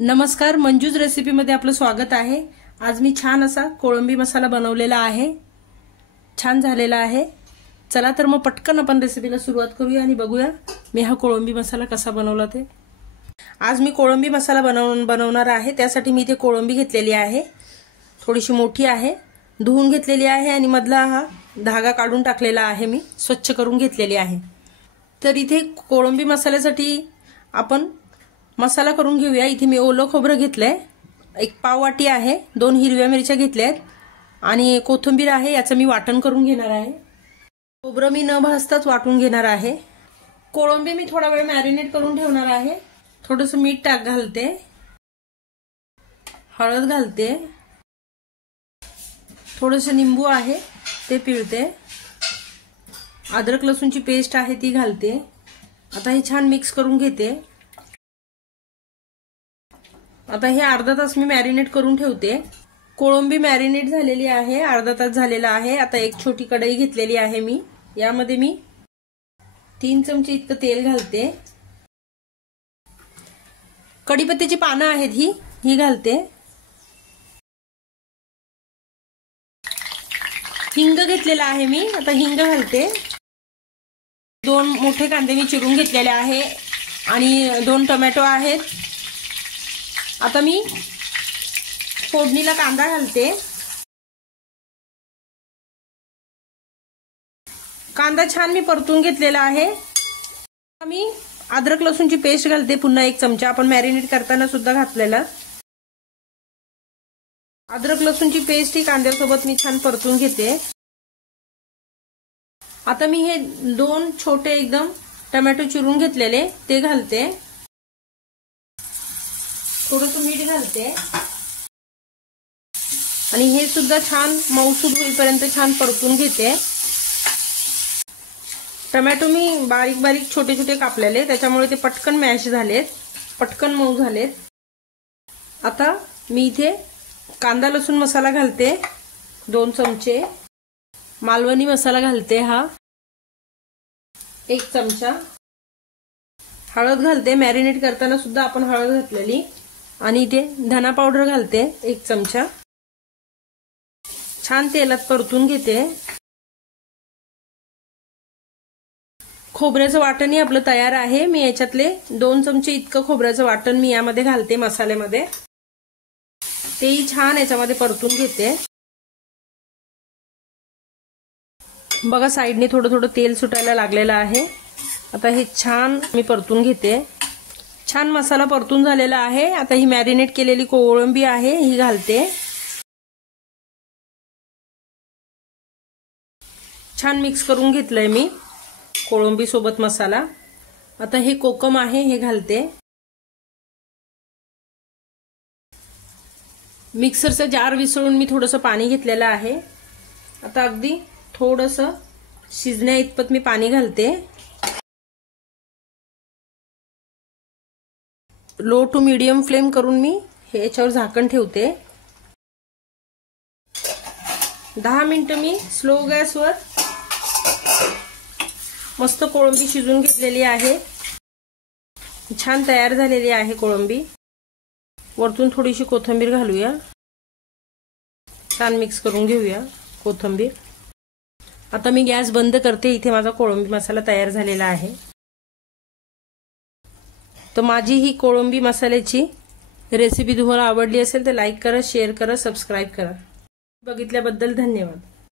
नमस्कार, मंजूज रेसिपीमध्ये आपलं स्वागत आहे। आज मी छान असा कोळंबी मसाला बनवलेला आहे, छान झालेला आहे। चला तर मग पटकन आपण रेसिपीला सुरुवात करूया आणि बघूया मी हा कोळंबी मसाला कसा बनवला ते। आज मी कोळंबी मसाला बनवणार आहे। त्यासाठी मी इथे कोळंबी घेतलेली आहे, थोडीशी मोठी आहे, धुवून घेतलेली आहे आणि मधला हा धागा काढून टाकलेला आहे, मी स्वच्छ करून घेतलेली आहे। तर इथे कोळंबी मसाल्यासाठी आपण मसाला करून घेऊया। इथे मी ओलं खोबरं घेतलंय, एक पाव वाटी आहे, 2 हिरव्या मिरच्या घेतल्यात आणि कोथिंबीर आहे, याचं मी वाटण करून घेणार आहे। खोबरं मी न भाजताच वाटून घेणार आहे। कोळंबी मी थोडा वेळ मॅरिनेट करून ठेवणार आहे। थोडंसं मीठ घालते, हळद घालते, थोडंसं निंबू आहे ते पिळते, अद्रक लसूणची पेस्ट आहे ती घालते। आता हे छान मिक्स करून घेते। आता हे अर्धा तास मी मॅरिनेट करून ठेवते। कोळंबी मॅरिनेट झालेली आहे, अर्धा तास झालेला आहे। आता एक छोटी कढई घेतलेली आहे मी, यामध्ये मी 3 चमचे इतकं तेल घालते। कढीपत्त्याची पानं आहेत ही घालते। हिंग घेतलेला आहे मी, आता हिंग घालते। 2 मोठे कांदे मी चिरून घेतलेले आहे आणि 2 टोमॅटो आहेत। आता मी फोडणीला कांदा घालते। कांदा छान मी परतून घेतलेला आहे। मी अद्रक लसूणची पेस्ट घालते पुन्हा 1 चमचा, आपण मॅरिनेट करताना सुद्धा घातलेला। अद्रक लसूणची पेस्ट ही कांद्यासोबत मी छान परतून घेते। आता मी हे 2 छोटे एकदम टोमॅटो चिरून घेतलेले ते घालते, थोडंसं मीठ घालते आणि हे सुद्धा छान मऊसूद होईपर्यंत छान परतून घेते। टोमॅटो मी बारीक बारीक छोटे छोटे कापलेले, त्याच्यामुळे ते पटकन मॅश झालेत, पटकन मऊ झालेत। आता मी इथे कांदा लसूण मसाला घालते, 2 चमचे मालवणी मसाला घालते, हा 1 चमचा हळद घालते। मॅरिनेट करताना सुद्धा आपण हळद घातलेली आणि इथे धना पावडर घालते 1 चमचा। छान तेलात परतून घेते। खोबऱ्याचं वाटणही आपलं तयार आहे। मी याच्यातले 2 चमचे इतकं खोबऱ्याचं वाटण मी यामध्ये घालते मसाल्यामध्ये, तेही छान याच्यामध्ये परतून घेते। बघा साइडने थोडं थोडं तेल सुटायला लागलेलं आहे। आता हे छान मी परतून घेते। छान मसाला परतून झालेला आहे। आता ही मॅरिनेट केलेली कोळंबी आहे ही घालते, छान मिक्स करून घेतलंय मी कोळंबी सोबत मसाला। आता हे कोकम आहे हे घालते। मिक्सरचा जार विसळून मी थोडंसं पाणी घेतलेलं आहे। आता अगदी थोडंसं शिजण्या इतपत मी पाणी घालते। लो टू मीडियम फ्लेम करून मी हे याच्यावर झाकण ठेवते। 10 मिनिटं मी स्लो गॅसवर मस्त कोळंबी शिजून घेतलेली आहे, छान तयार झालेली आहे कोळंबी। वरतून थोडीशी कोथिंबीर घालूया, छान मिक्स करून घेऊया कोथिंबीर। आता मी गॅस बंद करते। इथे माझा कोळंबी मसाला तयार झालेला आहे। तर माझी ही कोळंबी मसाल्याची रेसिपी तुम्हाला आवडली असेल तर लाईक करा, शेअर करा, सबस्क्राईब करा। बघितल्याबद्दल धन्यवाद।